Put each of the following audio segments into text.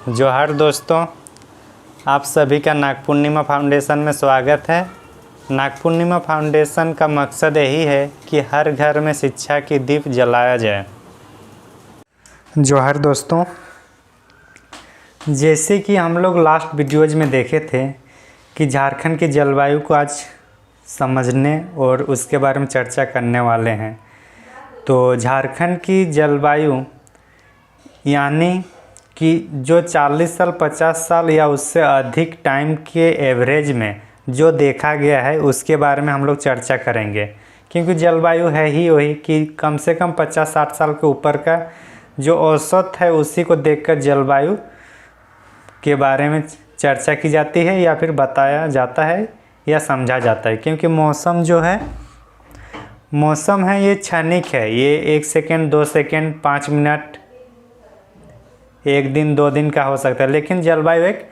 जोहार दोस्तों, आप सभी का नागपूर्णिमा फाउंडेशन में स्वागत है। नागपूर्णिमा फाउंडेशन का मकसद यही है कि हर घर में शिक्षा की दीप जलाया जाए। जोहार दोस्तों, जैसे कि हम लोग लास्ट वीडियोज़ में देखे थे कि झारखंड की जलवायु को आज समझने और उसके बारे में चर्चा करने वाले हैं। तो झारखंड की जलवायु यानी कि जो 40 साल 50 साल या उससे अधिक टाइम के एवरेज में जो देखा गया है उसके बारे में हम लोग चर्चा करेंगे, क्योंकि जलवायु है ही वही कि कम से कम 50-60 साल के ऊपर का जो औसत है उसी को देखकर जलवायु के बारे में चर्चा की जाती है या फिर बताया जाता है या समझा जाता है। क्योंकि मौसम जो है मौसम है ये क्षणिक है, ये 1 सेकेंड 2 सेकेंड 5 मिनट 1 दिन 2 दिन का हो सकता है, लेकिन जलवायु एक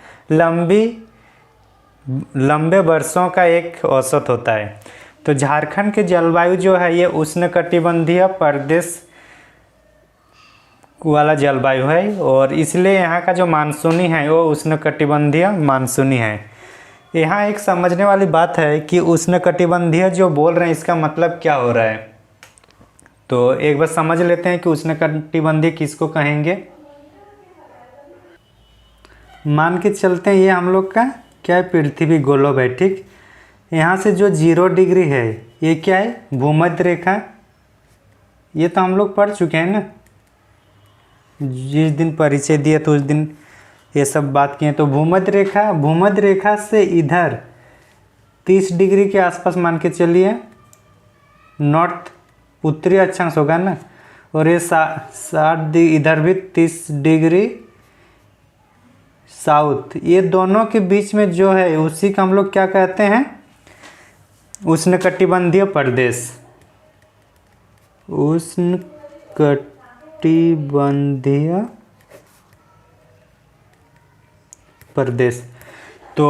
लंबे वर्षों का एक औसत होता है। तो झारखंड की जलवायु जो है ये उष्णकटिबंधीय प्रदेश वाला जलवायु है और इसलिए यहाँ का जो मानसूनी है वो उष्णकटिबंधीय मानसूनी है। यहाँ एक समझने वाली बात है कि उष्णकटिबंधीय जो बोल रहे हैं इसका मतलब क्या हो रहा है। तो एक बार समझ लेते हैं कि उष्णकटिबंधीय किसको कहेंगे। मान के चलते हैं ये हम लोग का क्या है, पृथ्वी गोलक है, ठीक। यहाँ से जो 0 डिग्री है ये क्या है, भूमध्य रेखा। ये तो हम लोग पढ़ चुके हैं ना, जिस दिन परिचय दिया तो उस दिन ये सब बात किए। तो भूमध्य रेखा से इधर 30 डिग्री के आसपास मान के चलिए नॉर्थ उत्तरी अक्षांश होगा ना, और ये 60 इधर भी 30 डिग्री साउथ। ये दोनों के बीच में जो है उसी का हम लोग क्या कहते हैं, उष्णकटिबंधीय प्रदेश। उष्णकटिबंधीय प्रदेश। तो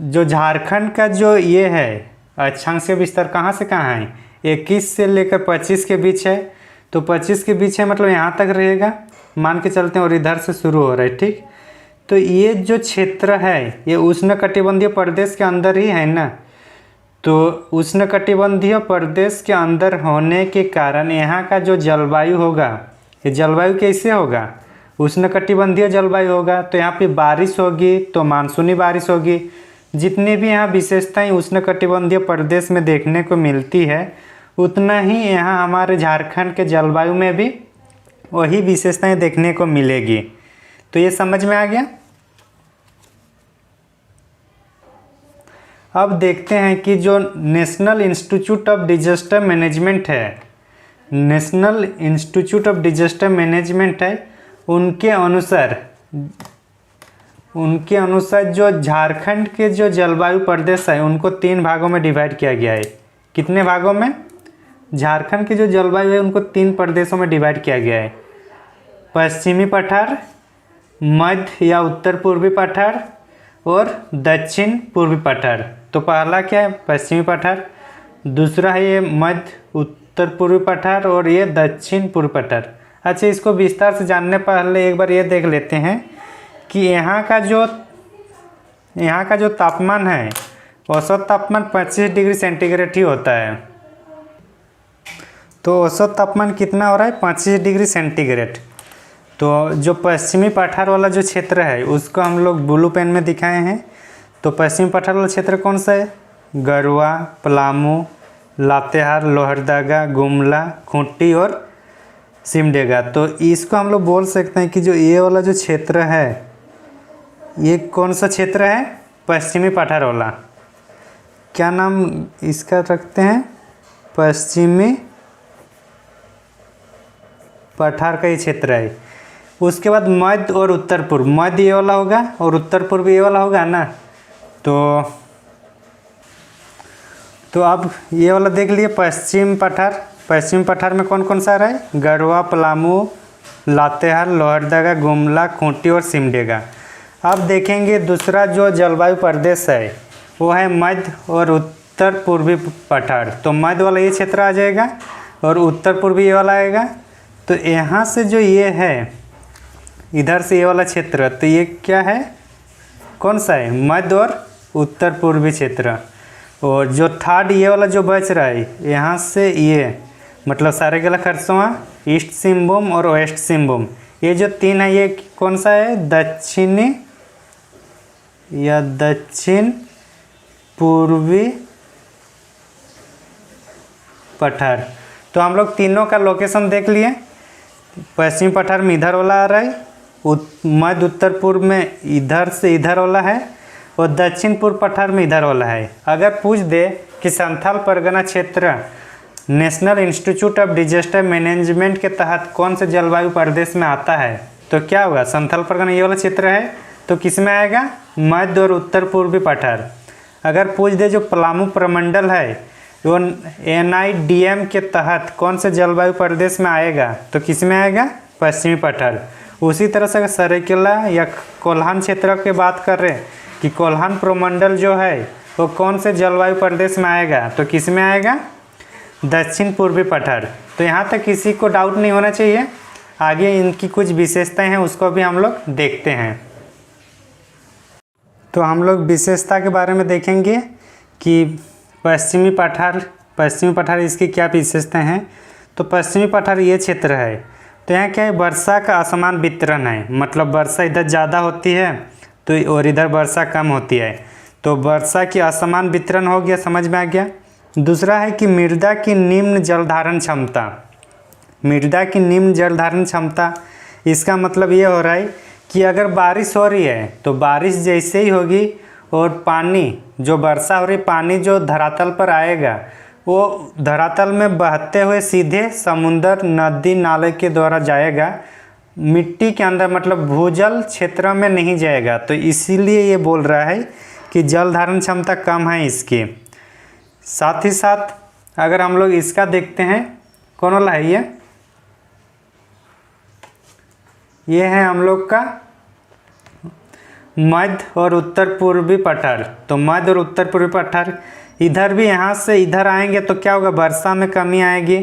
जो झारखंड का जो ये है अक्षांशीय विस्तार कहाँ से कहाँ है, 21 से लेकर 25 के बीच है। तो 25 के बीच है मतलब यहाँ तक रहेगा मान के चलते हैं, और इधर से शुरू हो रहा है, ठीक। तो ये जो क्षेत्र है ये उष्णकटिबंधीय प्रदेश के अंदर ही है ना। तो उष्णकटिबंधीय प्रदेश के अंदर होने के कारण यहाँ का जो जलवायु होगा, ये जलवायु कैसे होगा, उष्णकटिबंधीय जलवायु होगा। तो यहाँ पे बारिश होगी तो मानसूनी बारिश होगी। जितनी भी यहाँ विशेषताएं उष्णकटिबंधीय प्रदेश में देखने को मिलती है उतना ही यहाँ हमारे झारखंड के जलवायु में भी वही विशेषताएं देखने को मिलेगी। तो ये समझ में आ गया। अब देखते हैं कि जो national institute of disaster management है, national institute of disaster management है, उनके अनुसार जो झारखंड के जो जलवायु प्रदेश है उनको 3 भागों में डिवाइड किया गया है। कितने भागों में, झारखंड के जो जलवायु है उनको 3 प्रदेशों में डिवाइड किया गया है, पश्चिमी पठार, मध्य या उत्तर पूर्वी पठार और दक्षिण पूर्वी पठार। तो पहला क्या है, पश्चिमी पठार, दूसरा है ये मध्य उत्तर पूर्वी पठार और ये दक्षिण पूर्वी पठार। अच्छा, इसको विस्तार से जानने पहले एक बार ये देख लेते हैं कि यहाँ का जो तापमान है औसत तापमान 25 डिग्री सेंटीग्रेड ही होता है। तो औसत तापमान कितना हो रहा है, 25 डिग्री सेंटीग्रेड। तो जो पश्चिमी पठार वाला जो क्षेत्र है उसको हम लोग ब्लू पेन में दिखाए हैं। तो पश्चिमी पठार वाला क्षेत्र कौन सा है, गढ़वा, पलामू, लातेहार, लोहरदगा, गुमला, खूंटी और सिमडेगा। तो इसको हम लोग बोल सकते हैं कि जो ये वाला जो क्षेत्र है ये कौन सा क्षेत्र है, पश्चिमी पठार वाला। क्या नाम इसका रखते हैं, पश्चिमी पठार का ये क्षेत्र है। उसके बाद मध्य और उत्तर पूर्व, मध्य ये वाला होगा और उत्तर पूर्व ये वाला होगा ना। तो अब ये वाला देख लिए पश्चिम पठार। पश्चिम पठार में कौन कौन सा आ रहा है, गढ़वा, पलामू, लातेहार, लोहरदगा, गुमला, खूंटी और सिमडेगा। अब देखेंगे दूसरा जो जलवायु प्रदेश है वो है मध्य और उत्तर पूर्वी पठार। तो मध्य वाला ये क्षेत्र आ जाएगा और उत्तर पूर्वी ये वाला आएगा। तो यहाँ से जो ये है इधर से ये वाला क्षेत्र, तो ये क्या है, कौन सा है, मध्य और उत्तर पूर्वी क्षेत्र। और जो थर्ड ये वाला जो बच रहा है यहाँ से ये, मतलब सरायकेला खरसावां, ईस्ट सिंहभूम और वेस्ट सिंहभूम, ये जो तीन है ये कौन सा है, दक्षिणी या दक्षिण पूर्वी पठार। तो हम लोग तीनों का लोकेशन देख लिए। पश्चिमी पठार में इधर वाला आ रहा है, मध्य उत्तर पूर्व में इधर से इधर वाला है, और दक्षिण पूर्व पठार में इधर वाला है। अगर पूछ दे कि संथाल परगना क्षेत्र national institute of disaster management के तहत कौन से जलवायु प्रदेश में आता है, तो क्या होगा, संथाल परगना ये वाला क्षेत्र है, तो किस में आएगा, मध्य और उत्तर पूर्वी पठार। अगर पूछ दे जो पलामू प्रमंडल है वो NIDM के तहत कौन से जलवायु प्रदेश में आएगा, तो किस में आएगा, पश्चिमी पठार। उसी तरह से अगर सरायकेला या कोल्हान क्षेत्र की बात कर रहे हैं कि कोल्हान प्रमंडल जो है वो कौन से जलवायु प्रदेश में आएगा, तो किस में आएगा, दक्षिण पूर्वी पठार। तो यहाँ तक किसी को डाउट नहीं होना चाहिए। आगे इनकी कुछ विशेषताएं हैं उसको भी हम लोग देखते हैं। तो हम लोग विशेषता के बारे में देखेंगे कि पश्चिमी पठार इसकी क्या विशेषताएं हैं। तो पश्चिमी पठार ये क्षेत्र है, तो यहाँ क्या है, वर्षा का असमान वितरण है, मतलब वर्षा इधर ज़्यादा होती है तो और इधर वर्षा कम होती है, तो वर्षा की असमान वितरण हो गया, समझ में आ गया। दूसरा है कि मृदा की निम्न जलधारण क्षमता, मृदा की निम्न जलधारण क्षमता, इसका मतलब ये हो रहा है कि अगर बारिश हो रही है तो बारिश जैसे ही होगी और पानी जो वर्षा हो रही, पानी जो धरातल पर आएगा वो धरातल में बहते हुए सीधे समुद्र नदी नाले के द्वारा जाएगा, मिट्टी के अंदर मतलब भूजल क्षेत्र में नहीं जाएगा। तो इसीलिए ये बोल रहा है कि जल धारण क्षमता कम है इसकी। साथ ही साथ अगर हम लोग इसका देखते हैं, कौन वाला है ये है हम लोग का मध्य और उत्तर पूर्वी पठार। तो मध्य और उत्तर पूर्वी पठार, इधर भी यहाँ से इधर आएंगे तो क्या होगा, वर्षा में कमी आएगी,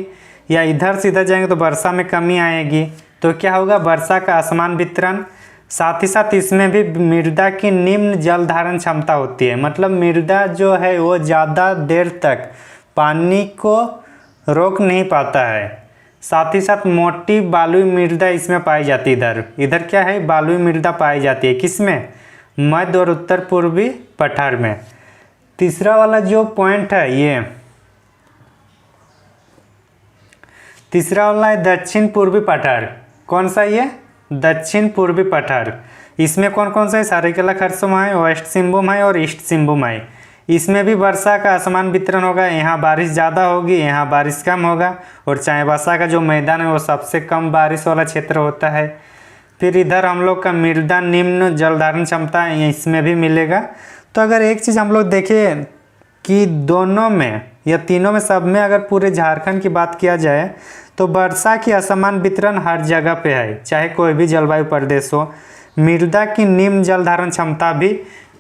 या इधर से इधर जाएंगे तो वर्षा में कमी आएगी, तो क्या होगा, वर्षा का असमान वितरण। साथ ही साथ इसमें भी मृदा की निम्न जल धारण क्षमता होती है, मतलब मृदा जो है वो ज़्यादा देर तक पानी को रोक नहीं पाता है। साथ ही साथ मोटी बालुई मृदा इसमें पाई जाती है, इधर क्या है, बालुई मृदा पाई जाती है, किसमें, मध्य और उत्तर पूर्वी पठार में। तीसरा वाला जो पॉइंट है ये तीसरा वाला है दक्षिण पूर्वी पठार। कौन सा ये, दक्षिण पूर्वी पठार। इसमें कौन कौन सा है, सरायकेला खरसावां है, वेस्ट सिंहभूम है और ईस्ट सिंहभूम है। इसमें भी वर्षा का असमान वितरण होगा, यहाँ बारिश ज़्यादा होगी, यहाँ बारिश कम होगा, और चाईबासा का जो मैदान है वो सबसे कम बारिश वाला क्षेत्र होता है। फिर इधर हम लोग का मृदा निम्न जलधारण क्षमता इसमें भी मिलेगा। तो अगर एक चीज़ हम लोग देखें कि दोनों में या तीनों में, सब में अगर पूरे झारखंड की बात किया जाए तो वर्षा की असमान वितरण हर जगह पे है, चाहे कोई भी जलवायु प्रदेश हो। मृदा की निम्न जलधारण क्षमता भी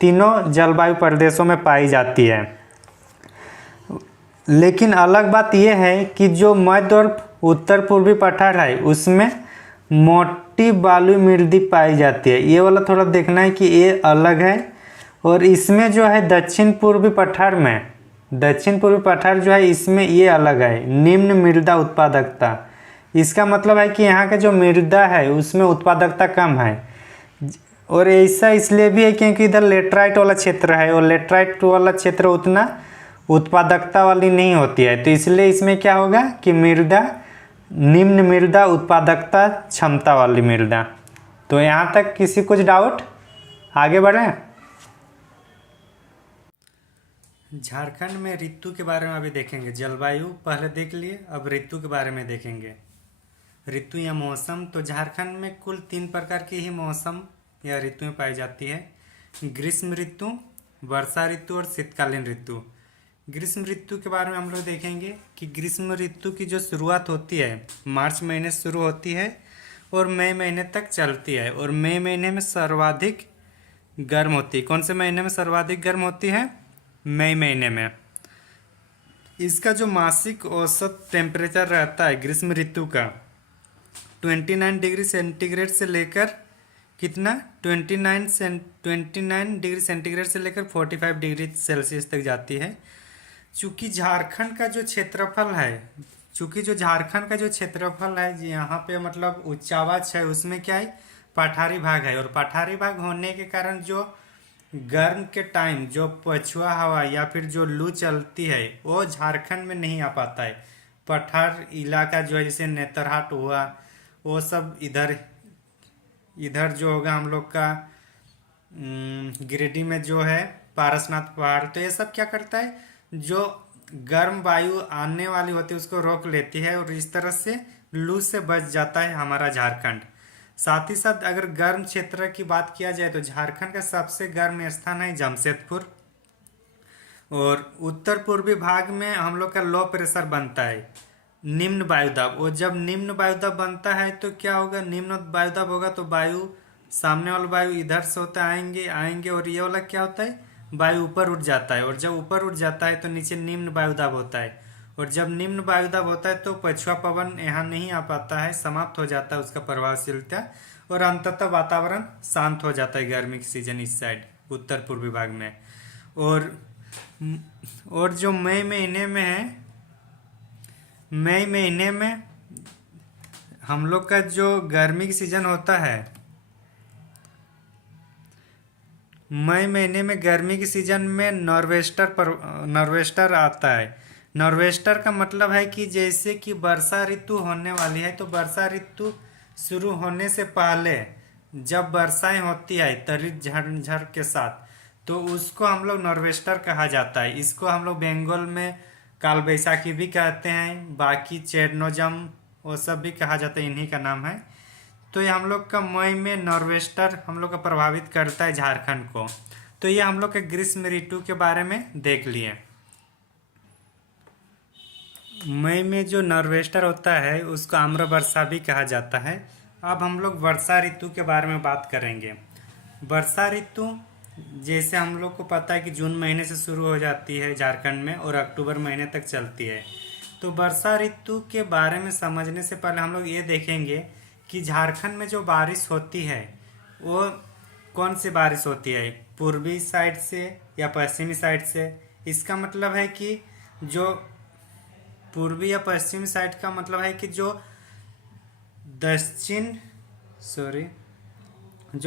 तीनों जलवायु प्रदेशों में पाई जाती है। लेकिन अलग बात यह है कि जो मध्य और उत्तर पूर्वी पठार है उसमें मोटी बालुई मृदा पाई जाती है। ये वाला थोड़ा देखना है कि ये अलग है। और इसमें जो है दक्षिण पूर्वी पठार में, दक्षिण पूर्वी पठार जो है इसमें ये अलग है, निम्न मृदा उत्पादकता। इसका मतलब है कि यहाँ का जो मृदा है उसमें उत्पादकता कम है। और ऐसा इसलिए भी है क्योंकि इधर लेटराइट वाला क्षेत्र है, और लेटराइट वाला क्षेत्र उतना उत्पादकता वाली नहीं होती है, तो इसलिए इसमें क्या होगा कि मृदा निम्न मृदा उत्पादकता क्षमता वाली मृदा। तो यहाँ तक किसी कुछ डाउट, आगे बढ़ें। झारखंड में ऋतु के बारे में अभी देखेंगे। जलवायु पहले देख लिए, अब ऋतु के बारे में देखेंगे। ऋतु या मौसम, तो झारखंड में कुल 3 प्रकार की ही मौसम या ऋतुएं पाई जाती है, ग्रीष्म ऋतु, वर्षा ऋतु और शीतकालीन ऋतु। ग्रीष्म ऋतु के बारे में हम लोग देखेंगे कि ग्रीष्म ऋतु की जो शुरुआत होती है मार्च महीने से शुरू होती है और मई महीने तक चलती है, और मई महीने में सर्वाधिक गर्म होती है। कौन से महीने में सर्वाधिक गर्म होती है, मई महीने में। इसका जो मासिक औसत टेम्परेचर रहता है ग्रीष्म ऋतु का 29 डिग्री सेंटीग्रेड से लेकर कितना 29 डिग्री सेंटीग्रेड से लेकर 45 डिग्री सेल्सियस तक जाती है। चूँकि झारखंड का जो क्षेत्रफल है, यहाँ पे मतलब उच्चावाच है, उसमें क्या है, पठारी भाग है। और पठारी भाग होने के कारण जो गर्म के टाइम जो पछुआ हवा या फिर जो लू चलती है वो झारखंड में नहीं आ पाता है। पठार इलाका जो है, जैसे नेतरहाट हुआ, वो सब इधर इधर जो होगा हम लोग का गिरिडीह में जो है पारसनाथ पहाड़, तो ये सब क्या करता है, जो गर्म वायु आने वाली होती है उसको रोक लेती है और इस तरह से लू से बच जाता है हमारा झारखंड। साथ ही साथ अगर गर्म क्षेत्र की बात किया जाए तो झारखंड का सबसे गर्म स्थान है जमशेदपुर। और उत्तर पूर्वी भाग में हम लोग का लो प्रेशर बनता है, निम्न वायुदाब। और जब निम्न वायुदाब बनता है तो क्या होगा, निम्न वायुदाब होगा तो वायु, सामने वाला वायु इधर से होता आएंगे और ये वाला क्या होता है, वायु ऊपर उठ जाता है। और जब ऊपर उठ जाता है तो नीचे निम्न वायुदाब होता है। और जब निम्न वायुदाब होता है तो पछुआ पवन यहाँ नहीं आ पाता है, समाप्त हो जाता है उसका प्रभावशीलता, और अंततः वातावरण शांत हो जाता है गर्मी की सीजन इस साइड उत्तर पूर्वी भाग में। और जो मई महीने में है, मई महीने में हम लोग का जो गर्मी की सीजन होता है, मई महीने में गर्मी की सीजन में नॉर्वेस्टर आता है। नॉर्वेस्टर का मतलब है कि जैसे कि वर्षा ऋतु होने वाली है, तो वर्षा ऋतु शुरू होने से पहले जब वर्षाएं होती है तरित झरझर के साथ, तो उसको हम लोग नॉर्वेस्टर कहा जाता है। इसको हम लोग बंगाल में काल बैसाखी भी कहते हैं, बाकी चेरनोजम वो सब भी कहा जाता है, इन्हीं का नाम है। तो ये हम लोग का मई में नॉर्वेस्टर हम लोग का प्रभावित करता है झारखंड को। तो ये हम लोग के ग्रीष्म ऋतु के बारे में देख लिए। मई में जो नॉर्वेस्टर होता है उसको आम्र वर्षा भी कहा जाता है। अब हम लोग वर्षा ऋतु के बारे में बात करेंगे। वर्षा ऋतु जैसे हम लोग को पता है कि जून महीने से शुरू हो जाती है झारखंड में और अक्टूबर महीने तक चलती है। तो वर्षा ऋतु के बारे में समझने से पहले हम लोग ये देखेंगे कि झारखंड में जो बारिश होती है वो कौन सी बारिश होती है, पूर्वी साइड से या पश्चिमी साइड से। इसका मतलब है कि जो पूर्वी या पश्चिमी साइड का मतलब है कि जो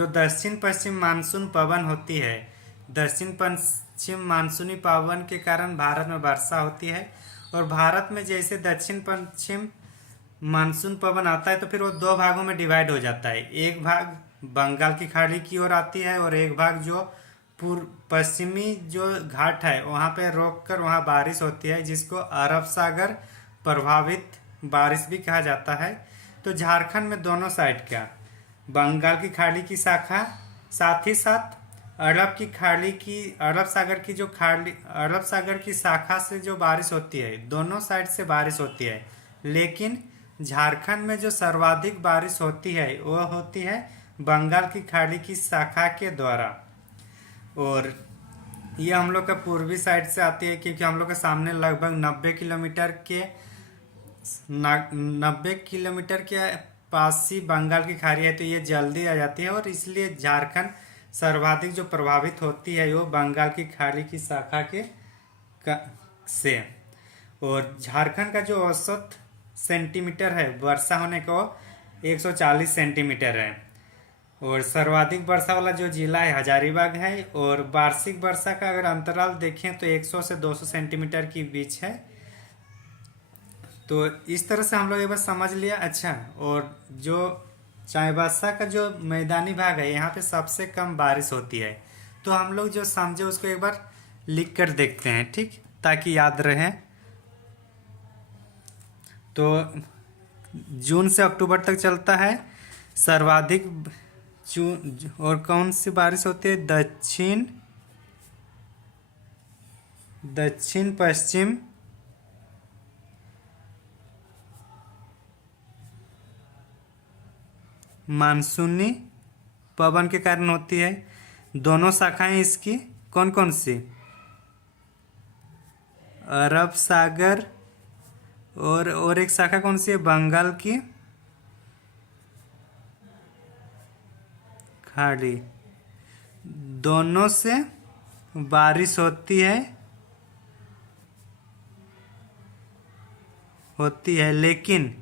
दक्षिण पश्चिम मानसून पवन होती है, दक्षिण पश्चिम मानसूनी पवन के कारण भारत में वर्षा होती है। और भारत में जैसे दक्षिण पश्चिम मानसून पवन आता है तो फिर वो दो भागों में डिवाइड हो जाता है। एक भाग बंगाल की खाड़ी की ओर आती है और एक भाग जो पूर्व पश्चिमी जो घाट है वहाँ पे रोक कर वहाँ बारिश होती है, जिसको अरब सागर प्रभावित बारिश भी कहा जाता है। तो झारखंड में दोनों साइड का बंगाल की खाड़ी की शाखा, साथ ही साथ अरब सागर की शाखा से जो बारिश होती है, दोनों साइड से बारिश होती है। लेकिन झारखंड में जो सर्वाधिक बारिश होती है वो होती है बंगाल की खाड़ी की शाखा के द्वारा। और ये हम लोग का पूर्वी साइड से आती है, क्योंकि हम लोग के सामने लगभग 90 किलोमीटर के पास ही बंगाल की खाड़ी है, तो ये जल्दी आ जाती है। और इसलिए झारखंड सर्वाधिक जो प्रभावित होती है वो बंगाल की खाड़ी की शाखा से। और झारखंड का जो औसत सेंटीमीटर है वर्षा होने को 140 सेंटीमीटर है। और सर्वाधिक वर्षा वाला जो जिला है हजारीबाग है। और वार्षिक वर्षा का अगर अंतराल देखें तो 100 से 200 सेंटीमीटर के बीच है। तो इस तरह से हम लोग एक बार समझ लिया। अच्छा, और जो चाईबासा का जो मैदानी भाग है यहाँ पे सबसे कम बारिश होती है। तो हम लोग जो समझे उसको एक बार लिख कर देखते हैं, ठीक, ताकि याद रहे। तो जून से अक्टूबर तक चलता है सर्वाधिक और कौन सी बारिश होती है, दक्षिण पश्चिम मानसूनी पवन के कारण होती है। दोनों शाखाएं इसकी कौन कौन सी, अरब सागर और एक शाखा कौन सी है, बंगाल की खाड़ी दोनों से बारिश होती है, लेकिन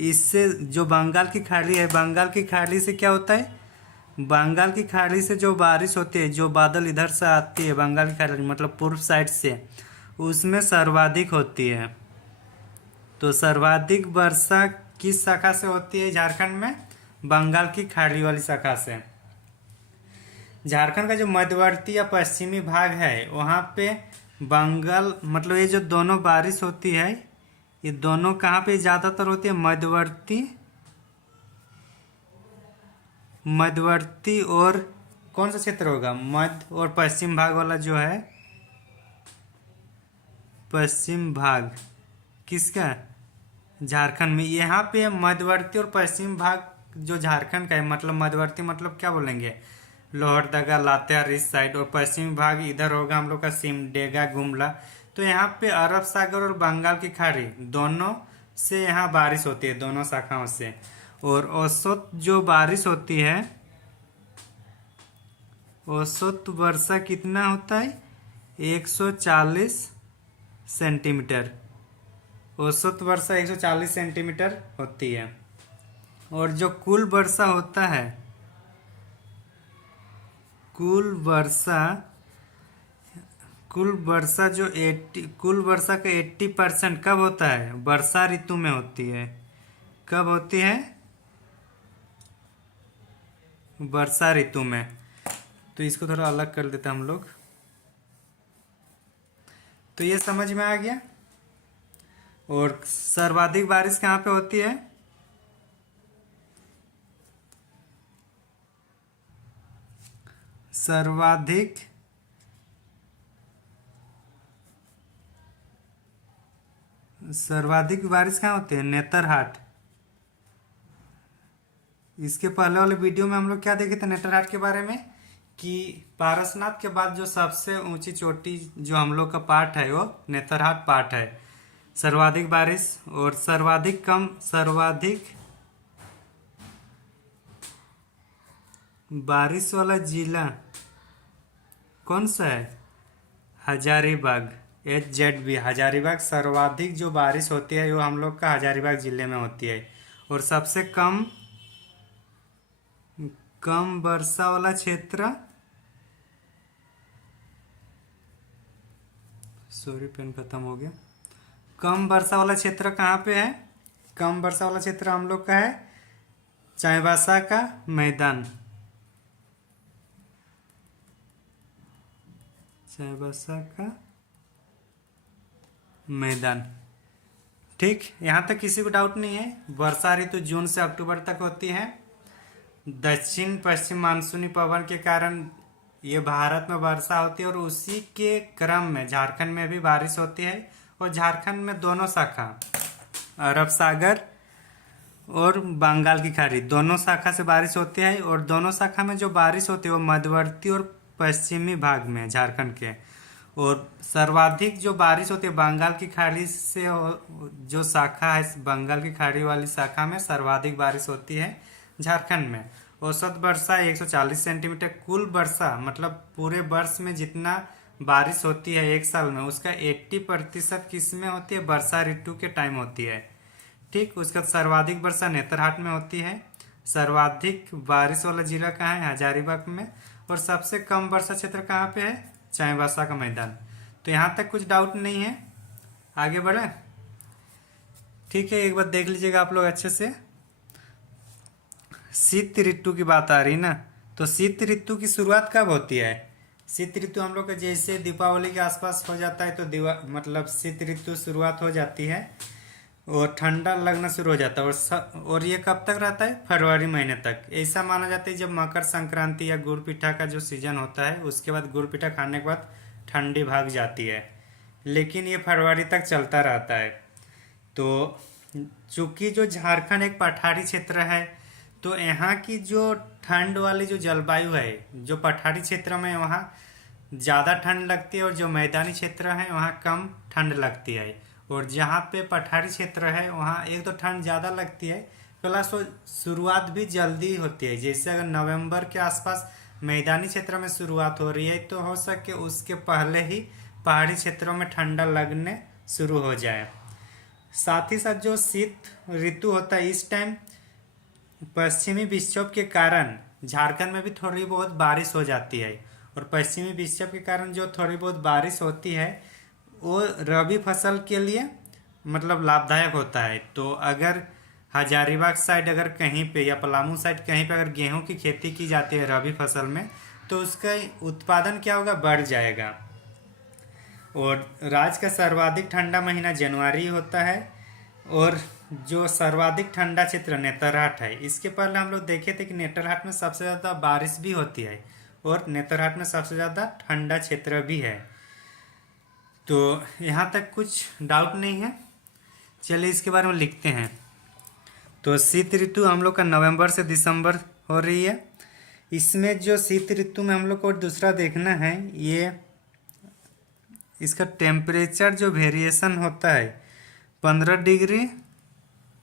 इससे जो बंगाल की खाड़ी है, बंगाल की खाड़ी से क्या होता है, बंगाल की खाड़ी से जो बारिश होती है, जो बादल इधर से आती है बंगाल की खाड़ी मतलब पूर्व साइड से, उसमें सर्वाधिक होती है। तो सर्वाधिक वर्षा किस शाखा से होती है झारखंड में? बंगाल की खाड़ी वाली शाखा से। झारखंड का जो मध्यवर्ती या पश्चिमी भाग है वहाँ पे बंगाल मतलब ये जो दोनों बारिश होती है, ये दोनों कहाँ पे ज़्यादातर होती है? मध्यवर्ती और कौन सा क्षेत्र होगा? मध्य और पश्चिम भाग वाला जो है, पश्चिम भाग किसका? झारखंड में। यहाँ पे मध्यवर्ती और पश्चिम भाग जो झारखंड का है, मतलब मध्यवर्ती मतलब क्या बोलेंगे? लोहरदगा, लातेहार इस साइड, और पश्चिमी भाग इधर होगा हम लोग का सिमडेगा, गुमला। तो यहाँ पे अरब सागर और बंगाल की खाड़ी दोनों से यहाँ बारिश होती है, दोनों शाखाओं से। और औसत जो बारिश होती है, औसत वर्षा कितना होता है? 140 सेंटीमीटर। औसत वर्षा 140 सेंटीमीटर होती है। और जो कुल वर्षा होता है, कुल वर्षा जो 80, कुल वर्षा का 80% कब होता है? वर्षा ऋतु में होती है। कब होती है? वर्षा ऋतु में। तो इसको थोड़ा अलग कर देते हम लोग। तो ये समझ में आ गया। और सर्वाधिक बारिश कहाँ पे होती है? सर्वाधिक बारिश कहाँ होती है? नेतरहाट। इसके पहले वाले वीडियो में हम लोग क्या देखे थे नेतरहाट के बारे में, कि पारसनाथ के बाद जो सबसे ऊंची चोटी जो हम लोग का पार्ट है वो नेतरहाट पार्ट है। सर्वाधिक बारिश और सर्वाधिक बारिश वाला जिला कौन सा है? हजारीबाग, HZB हजारीबाग। सर्वाधिक जो बारिश होती है वो हम लोग का हजारीबाग जिले में होती है। और सबसे कम वर्षा वाला क्षेत्र, सॉरी पेन खत्म हो गया। कम वर्षा वाला क्षेत्र कहाँ पे है? कम वर्षा वाला क्षेत्र हम लोग का है चाईबासा का मैदान। चाईबासा का मैदान। ठीक, यहाँ तक किसी को डाउट नहीं है। वर्षा ऋतु जून से अक्टूबर तक होती है। दक्षिण पश्चिम मानसूनी पवन के कारण ये भारत में वर्षा होती है, और उसी के क्रम में झारखंड में भी बारिश होती है। और झारखंड में दोनों शाखा, अरब सागर और बंगाल की खाड़ी, दोनों शाखा से बारिश होती है। और दोनों शाखा में जो बारिश होती है वो मध्यवर्ती और पश्चिमी भाग में झारखंड के। और सर्वाधिक जो बारिश होती है बंगाल की खाड़ी से, जो शाखा है बंगाल की खाड़ी वाली शाखा में सर्वाधिक बारिश होती है झारखंड में। औसत वर्षा 140 सेंटीमीटर। कुल वर्षा मतलब पूरे वर्ष में जितना बारिश होती है एक साल में, उसका 80% किस में होती है? वर्षा ऋतु के टाइम होती है। ठीक, उसका सर्वाधिक वर्षा नेतरहाट में होती है। सर्वाधिक बारिश वाला जिला कहाँ है? हजारीबाग में। और सबसे कम वर्षा क्षेत्र कहाँ पे है? चाईबासा का मैदान। तो यहाँ तक कुछ डाउट नहीं है, आगे बढ़े? ठीक है, एक बार देख लीजिएगा आप लोग अच्छे से। शीत ऋतु की बात आ रही ना, तो शीत ऋतु की शुरुआत कब होती है? शीत ऋतु हम लोग का जैसे दीपावली के आसपास हो जाता है, तो मतलब शीत ऋतु शुरुआत हो जाती है और ठंडा लगना शुरू हो जाता है। और ये कब तक रहता है? फरवरी महीने तक। ऐसा माना जाता है जब मकर संक्रांति या गुड़ पिठा का जो सीजन होता है, उसके बाद गुड़ पिठा खाने के बाद ठंडी भाग जाती है, लेकिन ये फरवरी तक चलता रहता है। तो चूंकि जो झारखंड एक पठारी क्षेत्र है, तो यहाँ की जो ठंड वाली जो जलवायु है, जो पठारी क्षेत्र में वहाँ ज़्यादा ठंड लगती है, और जो मैदानी क्षेत्र है वहाँ कम ठंड लगती है। और जहाँ पे पठारी क्षेत्र है वहाँ एक तो ठंड ज़्यादा लगती है, प्लस वो शुरुआत भी जल्दी होती है। जैसे अगर नवंबर के आसपास मैदानी क्षेत्र में शुरुआत हो रही है तो हो सके उसके पहले ही पहाड़ी क्षेत्रों में ठंडा लगने शुरू हो जाए। साथ ही साथ जो शीत ऋतु होता है इस टाइम पश्चिमी विक्षोभ के कारण झारखंड में भी थोड़ी बहुत बारिश हो जाती है, और पश्चिमी विक्षोभ के कारण जो थोड़ी बहुत बारिश होती है वो रबी फसल के लिए मतलब लाभदायक होता है। तो अगर हजारीबाग साइड अगर कहीं पे या पलामू साइड कहीं पे अगर गेहूं की खेती की जाती है रबी फसल में तो उसका उत्पादन क्या होगा, बढ़ जाएगा। और राज्य का सर्वाधिक ठंडा महीना जनवरी होता है, और जो सर्वाधिक ठंडा क्षेत्र नेतरहाट है, इसके पहले हम लोग देखे थे कि नेतरहाट में सबसे ज़्यादा बारिश भी होती है और नेतरहाट में सबसे ज़्यादा ठंडा क्षेत्र भी है। तो यहाँ तक कुछ डाउट नहीं है, चलिए इसके बारे में लिखते हैं। तो शीत ऋतु हम लोग का नवंबर से दिसंबर हो रही है। इसमें जो शीत ऋतु में हम लोग को दूसरा देखना है, ये इसका टेम्परेचर जो वेरिएशन होता है 15 डिग्री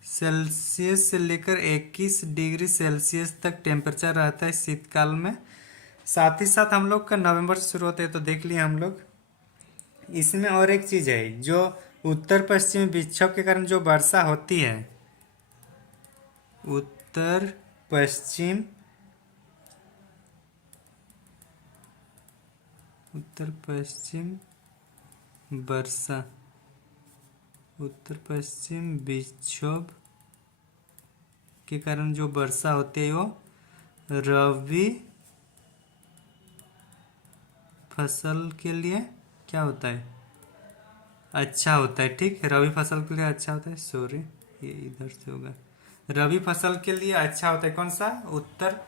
सेल्सियस से लेकर 21 डिग्री सेल्सियस तक टेम्परेचर रहता है शीतकाल में। साथ ही साथ हम लोग का नवंबर से शुरू होता है, तो देख लिए हम लोग। इसमें और एक चीज़ है, जो उत्तर पश्चिमी विक्षोभ के कारण जो वर्षा होती है, उत्तर पश्चिम वर्षा, उत्तर पश्चिम विक्षोभ के कारण जो वर्षा होती है वो रबी फसल के लिए क्या होता है, अच्छा होता है। ठीक, रबी फसल के लिए अच्छा होता है। सॉरी, ये इधर से होगा। रबी फसल के लिए अच्छा होता है कौन सा, उत्तर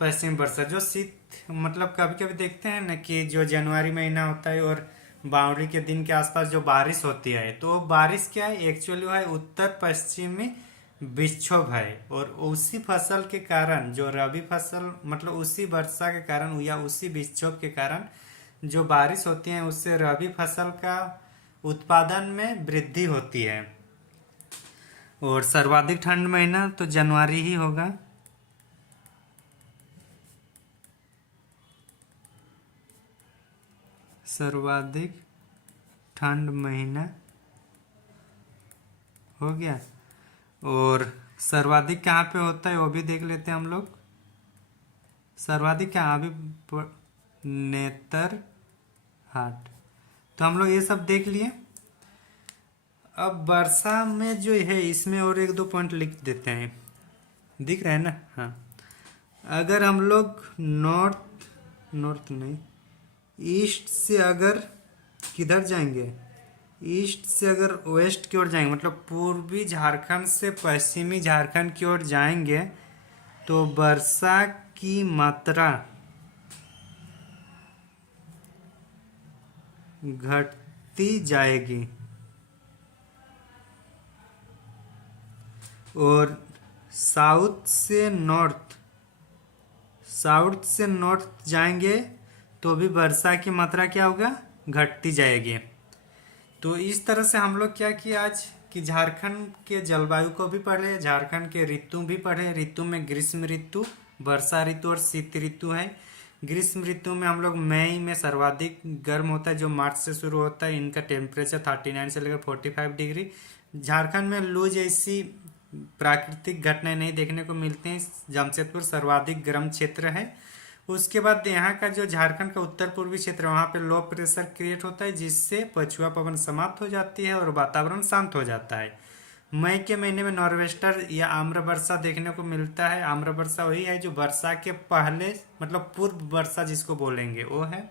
पश्चिम वर्षा। जो शीत मतलब कभी कभी देखते हैं ना कि जो जनवरी महीना होता है और बावड़ी के दिन के आसपास जो बारिश होती है, तो बारिश क्या है, एक्चुअली वो है उत्तर पश्चिमी विक्षोभ है। और उसी फसल के कारण जो रबी फसल मतलब उसी वर्षा के कारण या उसी विक्षोभ के कारण जो बारिश होती है उससे रबी फसल का उत्पादन में वृद्धि होती है। और सर्वाधिक ठंड महीना तो जनवरी ही होगा। सर्वाधिक ठंड महीना हो गया। और सर्वाधिक कहाँ पे होता है वो भी देख लेते हैं हम लोग। सर्वाधिक कहाँ भी नेतरहाट। तो हम लोग ये सब देख लिए। अब वर्षा में जो है इसमें और एक दो पॉइंट लिख देते हैं, दिख रहा है ना। हाँ, अगर हम लोग नॉर्थ नहीं, ईस्ट से अगर किधर जाएंगे, ईस्ट से अगर वेस्ट की ओर जाएंगे मतलब पूर्वी झारखंड से पश्चिमी झारखंड की ओर जाएंगे तो वर्षा की मात्रा घटती जाएगी। और साउथ से नॉर्थ जाएंगे तो भी वर्षा की मात्रा क्या होगा, घटती जाएगी। तो इस तरह से हम लोग क्या किया आज कि झारखंड के जलवायु को भी पढ़े, झारखंड के ऋतु भी पढ़े। ऋतु में ग्रीष्म ऋतु, वर्षा ऋतु और शीत ऋतु है। ग्रीष्म ऋतु में हम लोग मई में सर्वाधिक गर्म होता है जो मार्च से शुरू होता है। इनका टेम्परेचर 39 से लेकर 45 डिग्री। झारखंड में लू जैसी प्राकृतिक घटनाएं नहीं देखने को मिलती हैं। जमशेदपुर सर्वाधिक गर्म क्षेत्र है। उसके बाद यहाँ का जो झारखंड का उत्तर पूर्वी क्षेत्र वहाँ पे लो प्रेशर क्रिएट होता है जिससे पछुआ पवन समाप्त हो जाती है और वातावरण शांत हो जाता है। मई के महीने में नॉर्वेस्टर या आम्र वर्षा देखने को मिलता है। आम्र वर्षा वही है जो वर्षा के पहले मतलब पूर्व वर्षा जिसको बोलेंगे वो है।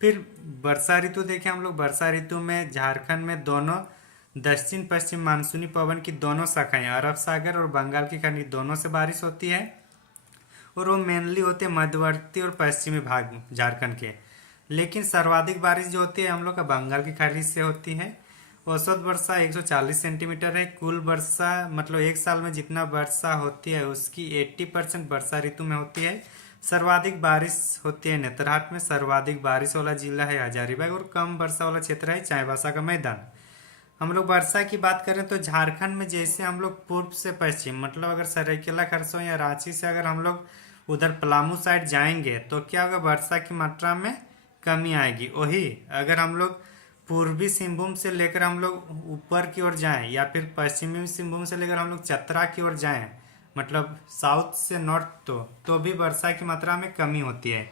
फिर वर्षा ऋतु देखें हम लोग। वर्षा ऋतु में झारखंड में दोनों दक्षिण पश्चिम मानसूनी पवन की दोनों शाखाएं अरब सागर और बंगाल की खाड़ी दोनों से बारिश होती है। और वो मेनली होते हैं मध्यवर्ती और पश्चिमी भाग झारखंड के। लेकिन सर्वाधिक बारिश जो होती है हम लोग का बंगाल की खाड़ी से होती है। औसत वर्षा 140 सेंटीमीटर है। कुल वर्षा मतलब एक साल में जितना वर्षा होती है उसकी 80% वर्षा ऋतु में होती है। सर्वाधिक बारिश होती है नेतरहाट में। सर्वाधिक बारिश वाला जिला है हजारीबाग और कम वर्षा वाला क्षेत्र है चाईबासा का मैदान। हम लोग वर्षा की बात करें तो झारखंड में जैसे हम लोग पूर्व से पश्चिम, मतलब अगर सरायकेला खरसों या रांची से अगर हम लोग उधर पलामू साइड जाएंगे तो क्या होगा, वर्षा की मात्रा में कमी आएगी। वही अगर हम लोग पूर्वी सिंहभूम से लेकर हम लोग ऊपर की ओर जाएं या फिर पश्चिमी सिंहभूम से लेकर हम लोग चतरा की ओर जाएं, मतलब साउथ से नॉर्थ, तो भी वर्षा की मात्रा में कमी होती है।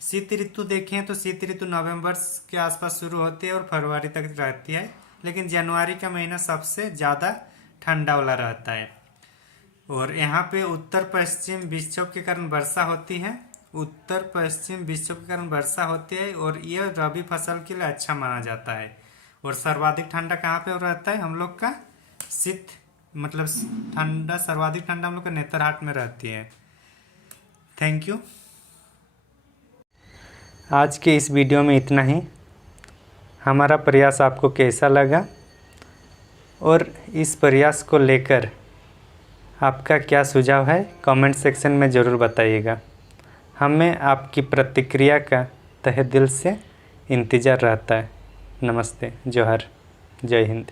शीत ऋतु देखें तो शीत ऋतु नवंबर के आसपास शुरू होती है और फरवरी तक रहती है, लेकिन जनवरी का महीना सबसे ज़्यादा ठंडा वाला रहता है। और यहाँ पे उत्तर पश्चिम विक्षोभ के कारण वर्षा होती है, उत्तर पश्चिम विक्षोभ के कारण वर्षा होती है और यह रबी फसल के लिए अच्छा माना जाता है। और सर्वाधिक ठंडा कहाँ पे रहता है हम लोग का, शीत मतलब ठंडा, सर्वाधिक ठंडा हम लोग का नेतरहाट में रहती है। Thank you. आज के इस वीडियो में इतना ही। हमारा प्रयास आपको कैसा लगा और इस प्रयास को लेकर आपका क्या सुझाव है, कमेंट सेक्शन में ज़रूर बताइएगा। हमें आपकी प्रतिक्रिया का तहे दिल से इंतज़ार रहता है। नमस्ते, जोहार, जय हिंद।